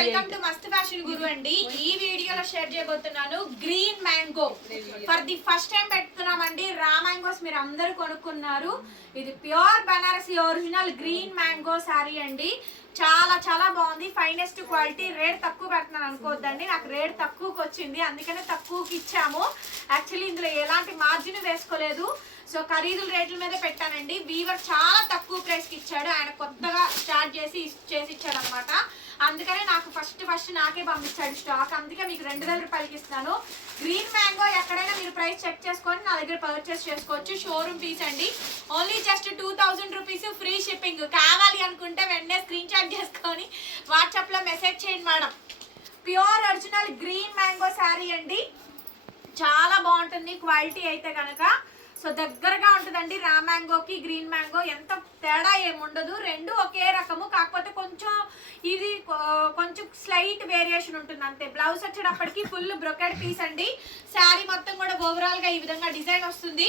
Welcome to Mast fashion Guru అండి. ఈ వీడియోలో షేర్ చేయబోతున్నాను green mango for the first time పెడుతున్నామండి. Raw mangoes మీరు అందరూ కొనుక్కున్నారు. ఇది pure Banarasi original green mango sari అండి. చాలా చాలా బాగుంది. ఫైనెస్ట్ క్వాలిటీ రేట్ తక్కువ పెడుతున్నాను అనుకోవద్దండి. నాకు రేట్ తక్కువకి వచ్చింది. అందుకనే తక్కువకి ఇచ్చాము. యాక్చువల్లీ ఇందులో ఎలాంటి మార్జిన్ వేసుకోలేదు. సో ఖరీదుల రేట్ల మీద పెట్టానండి. వీవర్ చాలా తక్కువ ప్రైస్కి ఇచ్చాడు. ఆయన కొత్తగా స్టార్ట్ చేసి చేసి ఇచ్చాడు అనమాట అందుకనే నాకు ఫస్ట్ ఫస్ట్ నాకే పంపించాడు స్టాక్ అందుకే మీకు రెండు వేల రూపాయలకి ఇస్తున్నాను. గ్రీన్ మ్యాంగో ఎక్కడైనా మీరు ప్రైస్ చెక్ చేసుకొని నా దగ్గర పర్చేస్ చేసుకోవచ్చు. షోరూమ్ ఫీస్ అండి. Only just two thousand rupees free shipping కావాలి అనుకుంటే వెంటనే స్క్రీన్ షాట్ చేసుకొని వాట్సాప్లో మెసేజ్ చేయండి madam pure original green mango sari అండి. చాలా బాగుంటుంది. క్వాలిటీ అయితే కనుక సో దగ్గరగా ఉంటుందండి. రా మ్యాంగోకి గ్రీన్ మ్యాంగో ఎంత తేడా ఏముండదు. రెండు ఒకే రకము. కాకపోతే కొంచెం ఇది కొంచెం స్లైట్ వేరియేషన్ ఉంటుంది అంతే. బ్లౌజ్ వచ్చేటప్పటికి ఫుల్ బ్రొకెడ్ పీస్ అండి. శారీ మొత్తం కూడా ఓవరాల్గా ఈ విధంగా డిజైన్ వస్తుంది.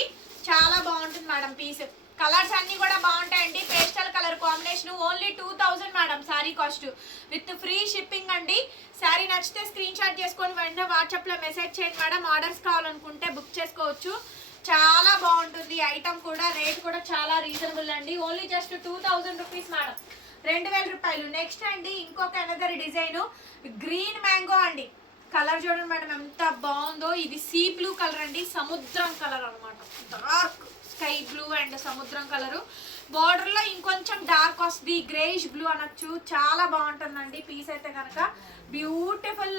చాలా బాగుంటుంది మేడం పీస్. కలర్స్ అన్ని కూడా బాగుంటాయండి. Pastel colour combination. Only two thousand madam sari cost. With free shipping అండి. శారీ నచ్చితే స్క్రీన్ షాట్ చేసుకొని వెంటనే వాట్సాప్లో మెసేజ్ చేయండి మేడం. ఆర్డర్స్ కావాలనుకుంటే బుక్ చేసుకోవచ్చు. చాలా బాగుంటుంది. ఐటమ్ కూడా రేట్ కూడా చాలా రీజనబుల్ అండి. Only just two thousand rupees madam రెండు వేల రూపాయలు. నెక్స్ట్ అండి ఇంకొక అనదర్ డిజైన్ గ్రీన్ మ్యాంగో అండి. కలర్ చూడండి మేడం ఎంత బాగుందో. ఇది సీ బ్లూ కలర్ అండి. సముద్రం కలర్ అనమాట డార్క్ స్కై బ్లూ అండ్ సముద్రం కలరు బార్డర్లో ఇంకొంచెం డార్క్ వస్తుంది. గ్రేష్ బ్లూ అనొచ్చు. చాలా బాగుంటుందండి. పీస్ అయితే కనుక బ్యూటిఫుల్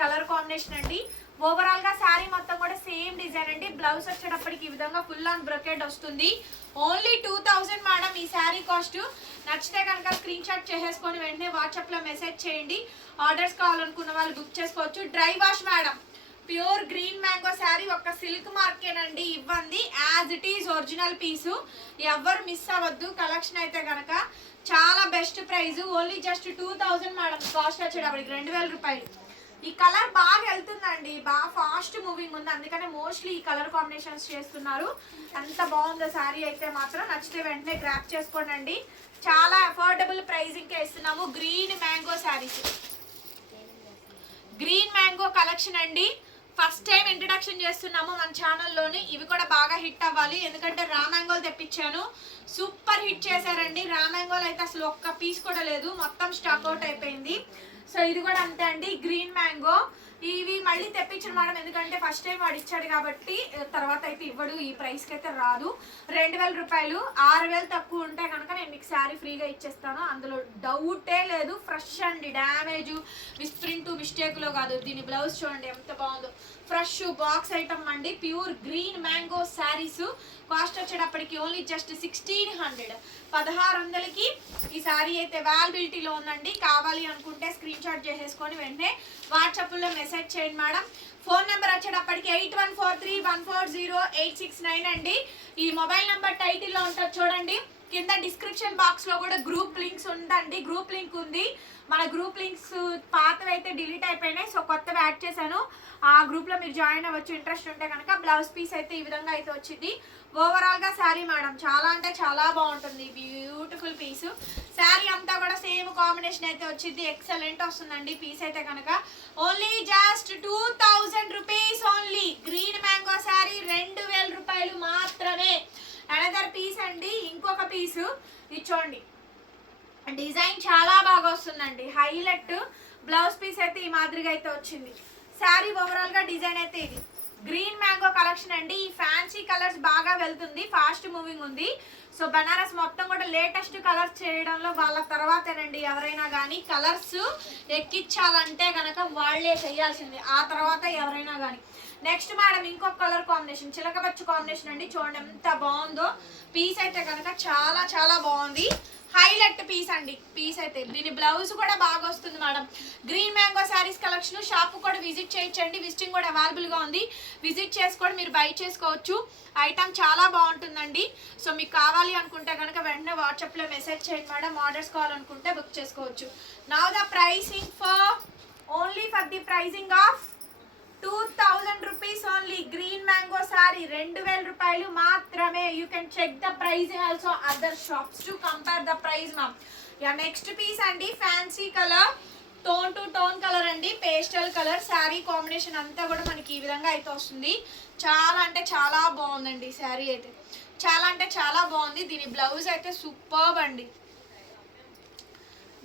కలర్ కాంబినేషన్ అండి. ఓవరాల్గా శారీ మొత్తం కూడా సేమ్ డిజైన్ అండి. బ్లౌజ్ వచ్చేటప్పటికి ఈ విధంగా ఫుల్ ఆన్ బ్రొకెట్ వస్తుంది. ఓన్లీ టూ థౌజండ్ మేడం ఈ శారీ కాస్ట్ నచ్చితే కనుక స్క్రీన్ షాట్ చేసేసుకొని వెంటనే వాట్సాప్లో మెసేజ్ చేయండి. ఆర్డర్స్ కావాలనుకున్న వాళ్ళు బుక్ చేసుకోవచ్చు. Dry wash madam pure green mango sari ఒక సిల్క్ మార్కేనండి ఇవ్వండి. As it is original piece ఎవ్వరు మిస్ అవ్వద్దు. కలెక్షన్ అయితే కనుక చాలా best price only just two thousand madam cost వచ్చేటప్పటికి రెండు వేల రూపాయలు. ఈ కలర్ బాగా వెళ్తుందండి. బాగా ఫాస్ట్ మూవింగ్ ఉంది. అందుకనే మోస్ట్లీ ఈ కలర్ కాంబినేషన్స్ చేస్తున్నారు. ఎంత బాగుందో శారీ అయితే మాత్రం నచ్చితే వెంటనే గ్రాప్ చేసుకోండి చాలా అఫోర్డబుల్ ప్రైజింగ్కే ఇస్తున్నాము. Green mango saris. Green mango collection అండి. ఫస్ట్ టైం ఇంట్రడక్షన్ చేస్తున్నాము మన ఛానల్లోని ఇవి కూడా బాగా హిట్ అవ్వాలి. ఎందుకంటే రా మ్యాంగోలు తెప్పించాను. సూపర్ హిట్ చేశారండి. రా మ్యాంగోలు అయితే అసలు ఒక్క పీస్ కూడా లేదు. మొత్తం స్టాక్ అవుట్ అయిపోయింది. సో ఇది కూడా అంతే అండి. గ్రీన్ మ్యాంగో ఇవి మళ్ళీ తెప్పించను మేడం ఎందుకంటే ఫస్ట్ టైం వాడు ఇచ్చాడు కాబట్టి తర్వాత అయితే ఇవ్వడు ఈ ప్రైస్కి అయితే రాదు. రెండు వేల రూపాయలు ఆరు వేలు తక్కువ ఉంటే కనుక నేను మీకు శారీ ఫ్రీగా ఇచ్చేస్తాను. అందులో డౌటే లేదు. ఫ్రెష్ అండి. డ్యామేజ్ మిస్ప్రింట్ మిస్టేక్లో కాదు. దీని బ్లౌజ్ చూడండి ఎంత బాగుందో. ఫ్రెష్ బాక్స్ ఐటమ్ అండి. Pure green mango saris cost వచ్చేటప్పటికి ఓన్లీ జస్ట్ సిక్స్టీన్ హండ్రెడ్ పదహారు వందలకి ఈ సారీ అయితే అవైలబిలిటీలో ఉందండి. కావాలి అనుకుంటే స్క్రీన్ షాట్ చేసేసుకొని వెంటనే వాట్సాప్లో మెసేజ్ చేయండి మేడం. ఫోన్ నెంబర్ వచ్చేటప్పటికి eight one four three one four zero eight six nine అండి. ఈ మొబైల్ నెంబర్ టైటిల్లో ఉంటుంది చూడండి. కింద డిస్క్రిప్షన్ బాక్స్లో కూడా గ్రూప్ లింక్స్ ఉందండి. గ్రూప్ లింక్ ఉంది. మన గ్రూప్ లింక్స్ పాతవి అయితే డిలీట్ అయిపోయినాయి. సో కొత్తవి యాడ్ చేశాను. ఆ గ్రూప్లో మీరు జాయిన్ అవ్వచ్చు. ఇంట్రెస్ట్ ఉంటే కనుక బ్లౌజ్ పీస్ అయితే ఈ విధంగా అయితే వచ్చింది. ఓవరాల్గా శారీ మేడం చాలా అంటే చాలా బాగుంటుంది. బ్యూటిఫుల్ పీస్ శారీ అంతా కూడా సేమ్ కాంబినేషన్ అయితే వచ్చింది. ఎక్సలెంట్ వస్తుందండి పీస్ అయితే కనుక. Only just two another piece అండి ఇంకొక పీసు ఇచ్చోండి డిజైన్ చాలా బాగా వస్తుందండి. హైలైట్ బ్లౌజ్ పీస్ అయితే ఈ మాదిరిగా అయితే వచ్చింది. శారీ ఓవరాల్గా డిజైన్ అయితే ఇది. గ్రీన్ మ్యాంగో కలెక్షన్ అండి. ఈ ఫ్యాన్సీ కలర్స్ బాగా వెళ్తుంది. ఫాస్ట్ మూవింగ్ ఉంది. సో బనారస్ మొత్తం కూడా లేటెస్ట్ కలర్స్ చేయడంలో వాళ్ళ తర్వాతేనండి ఎవరైనా కానీ కలర్స్ ఎక్కించాలంటే కనుక వాళ్ళే చేయాల్సింది. ఆ తర్వాత ఎవరైనా కానీ నెక్స్ట్ మేడం ఇంకొక కలర్ కాంబినేషన్ చిలకపచ్చు కాంబినేషన్ అండి. చూడండి ఎంత బాగుందో. పీస్ అయితే కనుక చాలా చాలా బాగుంది. హైలైట్ పీస్ అండి. పీస్ అయితే. దీని బ్లౌజ్ కూడా బాగా వస్తుంది madam. Green mango saris collection shop కూడా విజిట్ చేయించండి విజిటింగ్ కూడా అవైలబుల్గా ఉంది. విజిట్ చేసుకొని మీరు బై చేసుకోవచ్చు. ఐటమ్ చాలా బాగుంటుందండి. సో మీకు కావాలి అనుకుంటే కనుక వెంటనే వాట్సాప్లో మెసేజ్ చేయండి మేడం. ఆర్డర్స్ కావాలనుకుంటే బుక్ చేసుకోవచ్చు. Now the pricing for only for the pricing of two thousand rupees only green mango sari రెండు వేల రూపాయలు మాత్రమే you can check the price also other shops to compare the price మా యా next piece అండి fancy colour tone to tone colour అండి pastel colour sari combination అంతా కూడా మనకి ఈ విధంగా అయితే వస్తుంది. చాలా అంటే చాలా బాగుందండి శారీ అయితే. చాలా అంటే చాలా బాగుంది. దీని బ్లౌజ్ అయితే సూపర్బ్ అండి.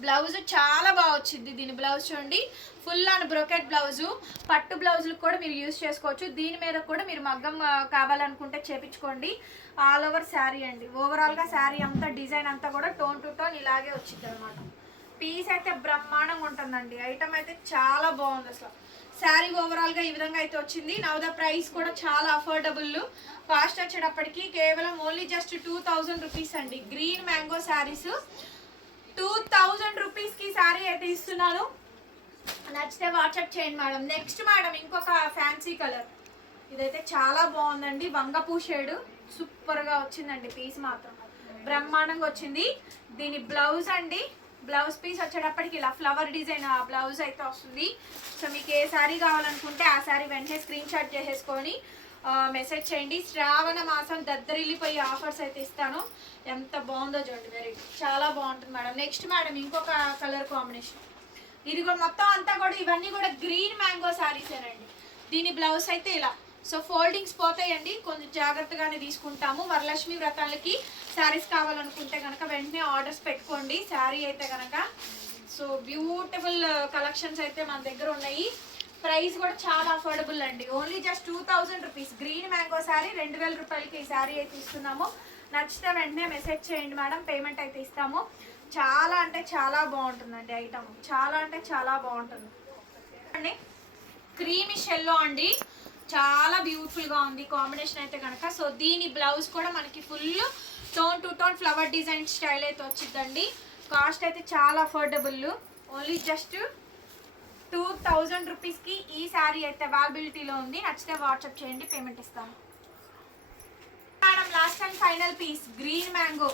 బ్లౌజ్ చాలా బాగా వచ్చింది. దీని బ్లౌజ్ చూడండి. Full and brocade blouse. పట్టు బ్లౌజులు కూడా మీరు యూజ్ చేసుకోవచ్చు. దీని మీద కూడా మీరు మగ్గం కావాలనుకుంటే చేపించుకోండి. ఆల్ ఓవర్ శారీ అండి. ఓవరాల్గా శారీ అంతా డిజైన్ అంతా కూడా టోన్ టు టోన్ ఇలాగే వచ్చింది అనమాట పీస్ అయితే బ్రహ్మాండంగా ఉంటుందండి. ఐటమ్ అయితే చాలా బాగుంది అసలు. శారీ ఓవరాల్గా ఈ విధంగా అయితే వచ్చింది. నవ్ ద ప్రైస్ కూడా చాలా అఫోర్డబుల్ కాస్ట్ వచ్చేటప్పటికి కేవలం only just two thousand rupees అండి. Green mango saris two thousand రూపీస్కి శారీ అయితే ఇస్తున్నాను. నచ్చితే వాట్సాప్ చేయండి మేడం. నెక్స్ట్ మేడం ఇంకొక ఫ్యాన్సీ కలర్ ఇదైతే చాలా బాగుందండి. వంగపూ షేడ్ సూపర్గా వచ్చిందండి పీస్ మాత్రం. బ్రహ్మాండంగా వచ్చింది. దీని బ్లౌజ్ అండి. బ్లౌజ్ పీస్ వచ్చేటప్పటికి ఇలా ఫ్లవర్ డిజైన్ ఆ బ్లౌజ్ అయితే వస్తుంది. సో మీకు ఏ శారీ కావాలనుకుంటే ఆ శారీ వెంటనే స్క్రీన్ షాట్ చేసేసుకొని మెసేజ్ చేయండి. శ్రావణ మాసం దద్దరిల్లిపోయి ఆఫర్స్ అయితే ఇస్తాను. ఎంత బాగుందో చూడండి వెరీ చాలా బాగుంటుంది మేడం. నెక్స్ట్ మేడం ఇంకొక కలర్ కాంబినేషన్ ఇది కూడా మొత్తం అంతా కూడా ఇవన్నీ కూడా గ్రీన్ మ్యాంగో శారీసేనండి దీని బ్లౌజ్ అయితే ఇలా. సో ఫోల్డింగ్స్ పోతాయండి. కొంచెం జాగ్రత్తగానే తీసుకుంటాము. వరలక్ష్మి వ్రతాలకి శారీస్ కావాలనుకుంటే కనుక వెంటనే ఆర్డర్స్ పెట్టుకోండి. శారీ అయితే కనుక సో బ్యూటిఫుల్ కలెక్షన్స్ అయితే మన దగ్గర ఉన్నాయి. ప్రైస్ కూడా చాలా అఫోర్డబుల్ అండి. Only just two thousand rupees green mango sari రెండు వేల రూపాయలకి ఈ శారీ అయితే ఇస్తున్నాము. నచ్చితే వెంటనే మెసేజ్ చేయండి మేడం పేమెంట్ అయితే ఇస్తాము. చాలా అంటే చాలా బాగుంటుందండి ఐటమ్ చాలా అంటే చాలా బాగుంటుంది. అండి క్రీమీ షెల్లో అండి. చాలా బ్యూటిఫుల్గా ఉంది. కాంబినేషన్ అయితే కనుక సో దీని బ్లౌజ్ కూడా మనకి full tone to tone flower design style అయితే వచ్చిందండి. కాస్ట్ అయితే చాలా affordable only just two thousand రూపీస్కి ఈ శారీ అయితే అవైలబిలిటీలో ఉంది. నచ్చితే వాట్సాప్ చేయండి పేమెంట్ ఇస్తాము. Madam last and final piece green mango.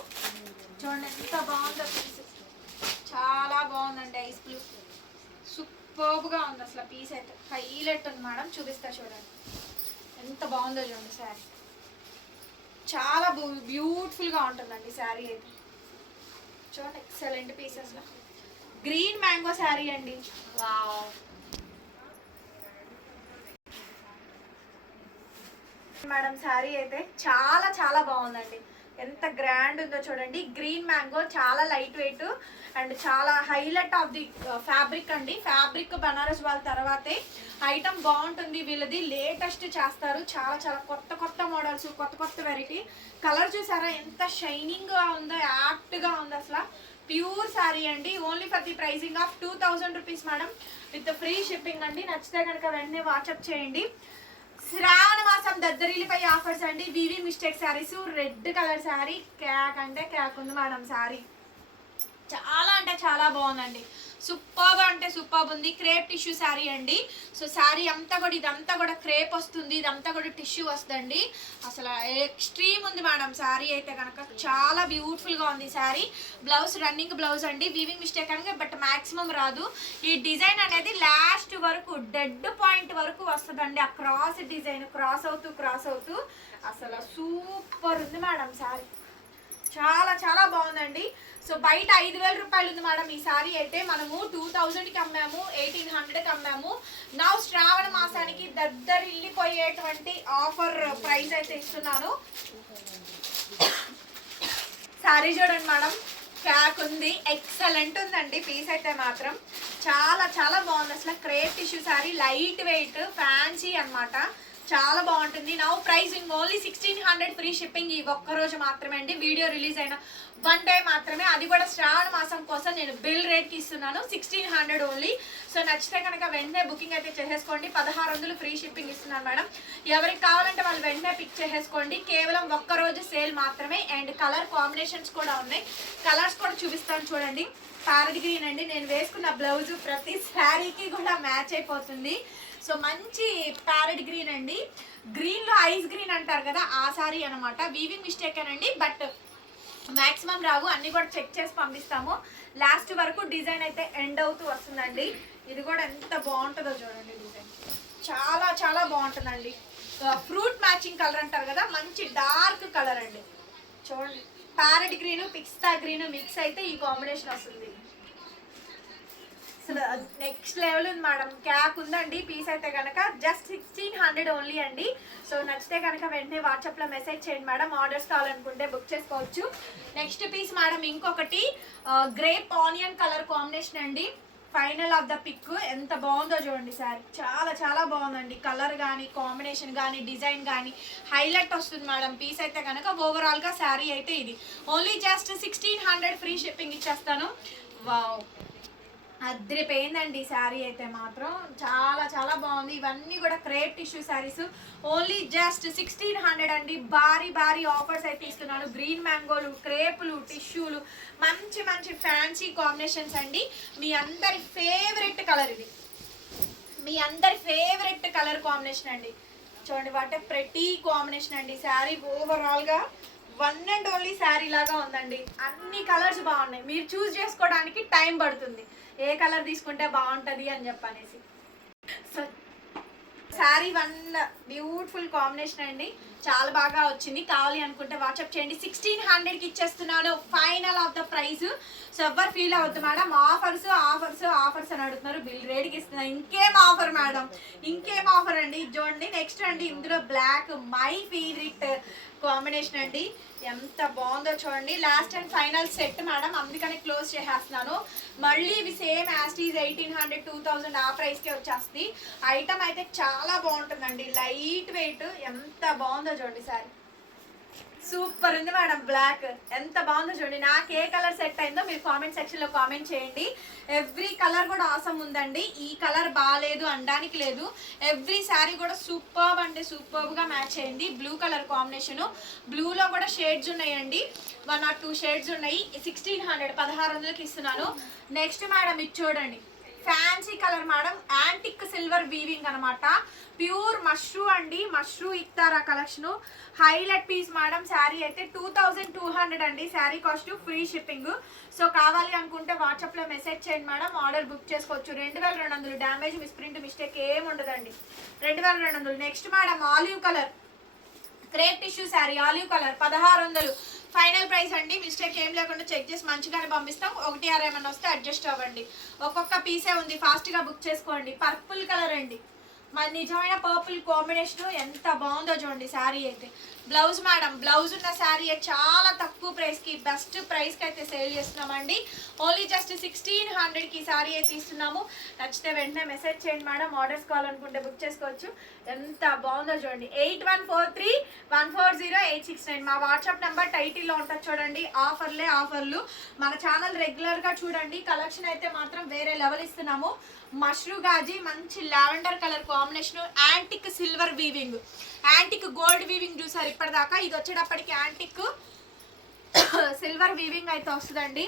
చూడండి ఎంత బాగుందో పీస్. చాలా బాగుందండి ఐస్ బ్లూ. సూపర్గా ఉంది అసలు పీస్ అయితే. హైలైట్ ఉంది మేడం చూపిస్తా చూడండి. ఎంత బాగుందో చూడండి శారీ. చాలా బ్యూటిఫుల్గా ఉంటుందండి శారీ అయితే. చూడండి ఎక్సలెంట్ పీస్ అసలు గ్రీన్ మ్యాంగో శారీ అండి. మేడం శారీ అయితే చాలా చాలా బాగుందండి. ఎంత గ్రాండ్ ఉందో చూడండి. గ్రీన్ మ్యాంగో చాలా లైట్ వెయిట్ అండ్ చాలా హైలైట్ ఆఫ్ ది ఫ్యాబ్రిక్ అండి. ఫ్యాబ్రిక్ బనారస్ వాళ్ళ తర్వాతే ఐటమ్ బాగుంటుంది. వీళ్ళది లేటెస్ట్ చేస్తారు. చాలా చాలా కొత్త కొత్త మోడల్స్ కొత్త కొత్త వెరైటీ కలర్ చూసారా? ఎంత షైనింగ్గా ఉందో యాప్ట్గా ఉంది అసలు. ప్యూర్ శారీ అండి. Only for the pricing of two thousand rupees madam with free shipping అండి. నచ్చితే కనుక వెంటనే వాట్సాప్ చేయండి. శ్రావణ మాసం దద్దరిల్లిపై ఆఫర్స్ అండి. వివి mistake saris red colour sari. క్యాక్ అంటే క్యాక్ ఉంది మేడం శారీ. చాలా అంటే చాలా బాగుందండి. సూపర్ అంటే సూపర్ ఉంది. క్రేప్ టిష్యూ శారీ అండి. సో శారీ అంతా కూడా ఇదంతా కూడా క్రేప్ వస్తుంది. ఇదంతా కూడా టిష్యూ వస్తుందండి. అసలు ఎక్స్ట్రీమ్ ఉంది మేడం. శారీ అయితే కనుక చాలా బ్యూటిఫుల్గా ఉంది శారీ. బ్లౌజ్ రన్నింగ్ బ్లౌజ్ అండి. వీవింగ్ మిస్టేక్ అనగా బట్ మ్యాక్సిమం రాదు. ఈ డిజైన్ అనేది లాస్ట్ వరకు డెడ్ పాయింట్ వరకు వస్తుందండి. ఆ క్రాస్ డిజైన్ క్రాస్ అవుతూ క్రాస్ అవుతూ. అసలు సూపర్ ఉంది మేడం శారీ. చాలా చాలా బాగుందండి. సో బయట ఐదు వేల రూపాయలు ఉంది మేడం ఈ సారీ అయితే. మనము టూ థౌజండ్కి అమ్మాము ఎయిటీన్ హండ్రెడ్కి అమ్మాము. నా శ్రావణ మాసానికి దద్దరిల్లిపోయేటువంటి ఆఫర్ ప్రైస్ అయితే ఇస్తున్నాను. సారీ చూడండి మేడం. క్యాక్ ఉంది. ఎక్సలెంట్ ఉందండి. పీస్ అయితే మాత్రం. చాలా చాలా బాగుంది. అసలు crepe tissue sari light weight fancy అన్నమాట. చాలా బాగుంటుంది. నా pricing only sixteen hundred free shipping ఈ ఒక్క రోజు మాత్రమే అండి. వీడియో రిలీజ్ అయిన వన్ డే మాత్రమే. అది కూడా శ్రావణ మాసం కోసం నేను బిల్ రేట్కి ఇస్తున్నాను. సిక్స్టీన్ హండ్రెడ్ ఓన్లీ సో నచ్చితే కనుక వెంటనే బుకింగ్ అయితే చేసేసుకోండి. పదహారు వందలు ఫ్రీ షిప్పింగ్ ఇస్తున్నాను మేడం. ఎవరికి కావాలంటే వాళ్ళు వెంటనే పిక్ చేసేసుకోండి. కేవలం ఒక్క రోజు సేల్ మాత్రమే. అండ్ కలర్ కాంబినేషన్స్ కూడా ఉన్నాయి. కలర్స్ కూడా చూపిస్తాను చూడండి. ప్యారెట్ గ్రీన్ అండి. నేను వేసుకున్న బ్లౌజ్ ప్రతి శారీకి కూడా మ్యాచ్ అయిపోతుంది. సో మంచి ప్యారెట్ గ్రీన్ అండి. గ్రీన్లో ఐస్ గ్రీన్ అంటారు కదా ఆ శారీ అనమాట వీవింగ్ మిస్టేక్ అండి బట్ మ్యాక్సిమం రావు. అన్నీ కూడా చెక్ చేసి పంపిస్తాము. లాస్ట్ వరకు డిజైన్ అయితే ఎండ్ అవుతూ వస్తుందండి. ఇది కూడా ఎంత బాగుంటుందో చూడండి డిజైన్. చాలా చాలా బాగుంటుందండి. ఫ్రూట్ మ్యాచింగ్ కలర్ అంటారు కదా మంచి డార్క్ కలర్ అండి. చూడండి. ప్యారెట్ గ్రీన్ పిక్స్తా గ్రీన్ మిక్స్ అయితే ఈ కాంబినేషన్ వస్తుంది. అసలు నెక్స్ట్ లెవెల్ ఉంది మేడం. క్యాక్ ఉందండి పీస్ అయితే కనుక జస్ట్ సిక్స్టీన్ హండ్రెడ్ ఓన్లీ అండి. సో నచ్చితే కనుక వెంటనే వాట్సాప్లో మెసేజ్ చేయండి మేడం. ఆర్డర్స్ కావాలనుకుంటే బుక్ చేసుకోవచ్చు. నెక్స్ట్ పీస్ మేడం ఇంకొకటి గ్రేప్ ఆనియన్ కలర్ కాంబినేషన్ అండి. Final of the pick. ఎంత బాగుందో చూడండి సార్. చాలా చాలా బాగుందండి. కలర్ కానీ కాంబినేషన్ కానీ డిజైన్ కానీ హైలైట్ వస్తుంది మేడం. పీస్ అయితే కనుక ఓవరాల్గా శారీ అయితే ఇది. Only just sixteen hundred free shipping ఇచ్చేస్తాను. వావ్ అద్దరిపోయిందండి శారీ అయితే మాత్రం. చాలా చాలా బాగుంది. ఇవన్నీ కూడా crepe tissue saris. Only just sixteen hundred అండి. భారీ భారీ ఆఫర్స్ అయితే ఇస్తున్నాను. గ్రీన్ మ్యాంగోలు క్రేపులు టిష్యూలు. మంచి మంచి ఫ్యాన్సీ కాంబినేషన్స్ అండి. మీ అందరి ఫేవరెట్ కలర్ ఇది. మీ అందరి ఫేవరెట్ కలర్ కాంబినేషన్ అండి. చూడండి వాటే ప్రతి కాంబినేషన్ అండి శారీ. ఓవరాల్గా వన్ అండ్ ఓన్లీ శారీ లాగా ఉందండి. అన్ని కలర్స్ బాగున్నాయి. మీరు చూస్ చేసుకోవడానికి టైం పడుతుంది. ఏ కలర్ తీసుకుంటే బాగుంటుంది అని చెప్పనేసి. So sari one beautiful combination అండి. చాలా బాగా వచ్చింది. కావాలి అనుకుంటే వాట్సాప్ చేయండి. సిక్స్టీన్ హండ్రెడ్కి ఇచ్చేస్తున్నాను. Final of the price so ఎవరు ఫీల్ అవ్వద్దు మేడం. ఆఫర్స్ ఆఫర్స్ ఆఫర్స్ అని అడుగుతున్నారు. బిల్ రేట్కి ఇస్తున్నారు ఇంకేం ఆఫర్ మేడం? ఇంకేం ఆఫర్ అండి? చూడండి నెక్స్ట్ అండి. ఇందులో బ్లాక్ మై ఫేవరెట్ కాంబినేషన్ అండి. ఎంత బాగుందో చూడండి. Last and final set madam అందుకని క్లోజ్ చేసేస్తున్నాను. మళ్ళీ ఇవి సేమ్ యాస్టీజ్ ఎయిటీన్ హండ్రెడ్ టూ థౌజండ్ ఆ ప్రైస్కే వచ్చేస్తుంది. ఐటమ్ అయితే చాలా బాగుంటుందండి. లైట్ వెయిట్ ఎంత బాగుందో చూడండి సారీ సూపర్ ఉంది మేడం బ్లాక్. ఎంత బాగుందో చూడండి. నాకు ఏ కలర్ సెట్ అయిందో మీరు కామెంట్ సెక్షన్లో కామెంట్ చేయండి. ఎవ్రీ కలర్ కూడా ఆసం ఉందండి. ఈ కలర్ బాగాలేదు అనడానికి లేదు. ఎవ్రీ శారీ కూడా సూపర్ అంటే సూపర్గా మ్యాచ్ అయ్యింది బ్లూ కలర్ కాంబినేషన్ బ్లూలో కూడా షేడ్స్ ఉన్నాయండి. వన్ ఆర్ టూ షేడ్స్ ఉన్నాయి. సిక్స్టీన్ హండ్రెడ్ పదహారు వందలకి ఇస్తున్నాను. నెక్స్ట్ మేడం ఇది చూడండి. Fancy colour madam antique silver weaving అనమాట ప్యూర్ మష్రూ అండి. Mashru Iktara collection highlight piece madam sari అయితే టూ థౌజండ్ టూ హండ్రెడ్ అండి. Sari cost free shipping so కావాలి అనుకుంటే వాట్సాప్లో మెసేజ్ చేయండి మేడం ఆర్డర్ బుక్ చేసుకోవచ్చు. రెండు వేల రెండు వందలు. డ్యామేజ్ మిస్ప్రింట్ మిస్టేక్ ఏమి ఉండదండి. రెండు వేల రెండు వందలు. Next madam olive colour crepe tissue sari olive colour పదహారు వందలు. ఫైనల్ ప్రైస్ అండి. మిస్టేక్ ఏం లేకుండా చెక్ చేసి మంచిగానే పంపిస్తాం. ఒకటి ఆరు ఏమైనా వస్తే అడ్జస్ట్ అవ్వండి. ఒక్కొక్క పీసే ఉంది. ఫాస్ట్గా బుక్ చేసుకోండి. పర్పుల్ కలర్ అండి. మరి నిజమైన పర్పుల్ కాంబినేషన్ ఎంత బాగుందో చూడండి. శారీ అయితే. బ్లౌజ్ మేడం బ్లౌజ్ ఉన్న శారీ చాలా తక్కువ ప్రైస్కి బెస్ట్ ప్రైస్కి అయితే సేల్ చేస్తున్నామండి. ఓన్లీ జస్ట్ సిక్స్టీన్ హండ్రెడ్కి శారీ అయితే ఇస్తున్నాము నచ్చితే వెంటనే మెసేజ్ చేయండి మేడం ఆర్డర్స్ కావాలనుకుంటే బుక్ చేసుకోవచ్చు. ఎంత బాగుందో చూడండి. Eight one four three one four zero eight six nine మా వాట్సాప్ నెంబర్ టైటిల్లో ఉంటుంది చూడండి. ఆఫర్లే ఆఫర్లు మన ఛానల్ రెగ్యులర్గా చూడండి. కలెక్షన్ అయితే మాత్రం వేరే లెవెల్ ఇస్తున్నాము. మష్రూ గాజీ మంచి lavender colour combination antique silver weaving antique gold weaving చూసారు ఇప్పటిదాకా. ఇది వచ్చేటప్పటికి యాంటిక్ సిల్వర్ వీవింగ్ అయితే వస్తుందండి.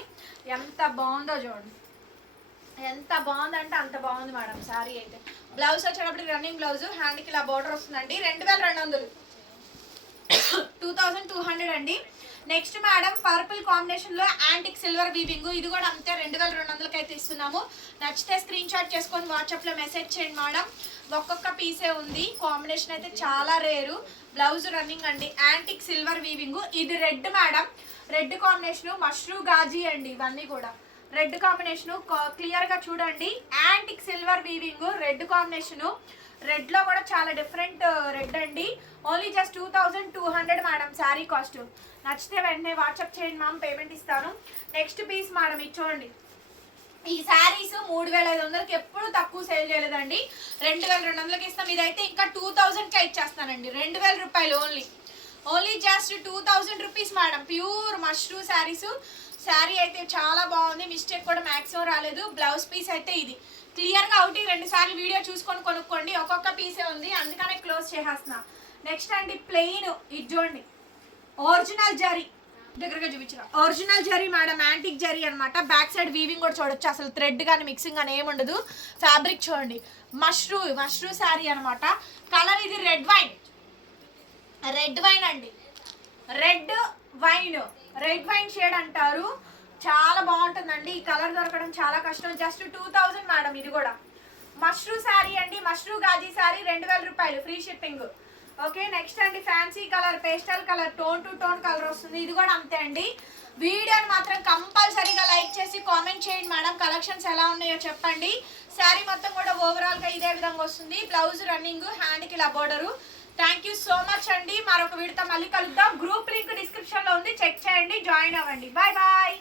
ఎంత బాగుందో చూడండి. ఎంత బాగుందంటే అంత బాగుంది మేడం శారీ అయితే. బ్లౌజ్ వచ్చేటప్పటికి రన్నింగ్ బ్లౌజ్ హ్యాండ్కి ఇలా బార్డర్ వస్తుందండి. రెండు వేల రెండు వందలు. టూ థౌజండ్ టూ హండ్రెడ్ అండి. నెక్స్ట్ మేడం పర్పుల్ కాంబినేషన్లో యాంటిక్ సిల్వర్ వీవింగ్. ఇది కూడా అంతే రెండు వేల రెండు వందలకి అయితే ఇస్తున్నాము. నచ్చితే స్క్రీన్ షాట్ చేసుకొని వాట్సాప్లో మెసేజ్ చేయండి మేడం. ఒక్కొక్క పీసే ఉంది. కాంబినేషన్ అయితే చాలా రేరు. బ్లౌజ్ రన్నింగ్ అండి. Antique silver weaving. ఇది red madam. Red combination mashru Ghazi అండి ఇవన్నీ కూడా. రెడ్ కాంబినేషన్ క్లియర్గా చూడండి. Antique silver weaving red combination. రెడ్లో కూడా చాలా డిఫరెంట్ రెడ్ uh, అండి. Only just two thousand two hundred madam saree cost నచ్చితే వెంటనే వాట్సాప్ చేయండి మ్యామ్ పేమెంట్ ఇస్తాను. నెక్స్ట్ పీస్ మేడం ఇది చూడండి. ఈ శారీస్ మూడు వేల ఐదు వందలకి ఎప్పుడు తక్కువ సేల్ చేయలేదండి. రెండు వేల రెండు వందలకి ఇస్తాం. ఇదైతే ఇంకా టూ థౌజండ్కి ఇచ్చేస్తానండి రెండు వేల రూపాయలు only only just two thousand rupees madam pure mushroom sarees saree అయితే చాలా బాగుంది. మిస్టేక్ కూడా మ్యాక్సిమం రాలేదు. బ్లౌజ్ పీస్ అయితే ఇది. క్లియర్గా ఒకటి రెండు సార్లు వీడియో చూసుకొని కొనుక్కోండి. ఒక్కొక్క పీసే ఉంది. అందుకనే క్లోజ్ చేసేస్తున్నా. నెక్స్ట్ అండి ప్లెయిన్ ఇది చూడండి. ఒరిజినల్ జరీ. దగ్గరగా చూపించిన original zari madam antique zari అనమాట బ్యాక్ సైడ్ వీవింగ్ కూడా చూడొచ్చు. అసలు థ్రెడ్ కానీ మిక్సింగ్ కానీ ఏముండదు ఫ్యాబ్రిక్ చూడండి. మష్రూ మష్రూ శారీ అనమాట కలర్ ఇది రెడ్ వైన్ రెడ్ వైన్ అండి. Red wine red wine shade అంటారు. చాలా బాగుంటుందండి. ఈ కలర్ దొరకడం చాలా కష్టం. జస్ట్ టూ థౌజండ్ మేడం ఇది కూడా. మష్రూ శారీ అండి. మష్రూ గాజీ శారీ రెండు వేల రూపాయలు ఫ్రీ షిప్పింగ్ ఓకే నెక్స్ట్ అండి fancy colour pastel colour tone to tone colour వస్తుంది. ఇది కూడా అంతే అండి. వీడియోని మాత్రం కంపల్సరీగా లైక్ చేసి కామెంట్ చేయండి మేడం. కలెక్షన్స్ ఎలా ఉన్నాయో చెప్పండి. శారీ మొత్తం కూడా ఓవరాల్గా ఇదే విధంగా వస్తుంది. బ్లౌజ్ రన్నింగ్ హ్యాండ్కి ఇలా border thank you so much అండి. మరొక వీడితో మళ్ళీ కలుద్దాం. గ్రూప్ లింక్ డిస్క్రిప్షన్లో ఉంది. చెక్ చేయండి. జాయిన్ అవ్వండి. Bye bye